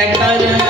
better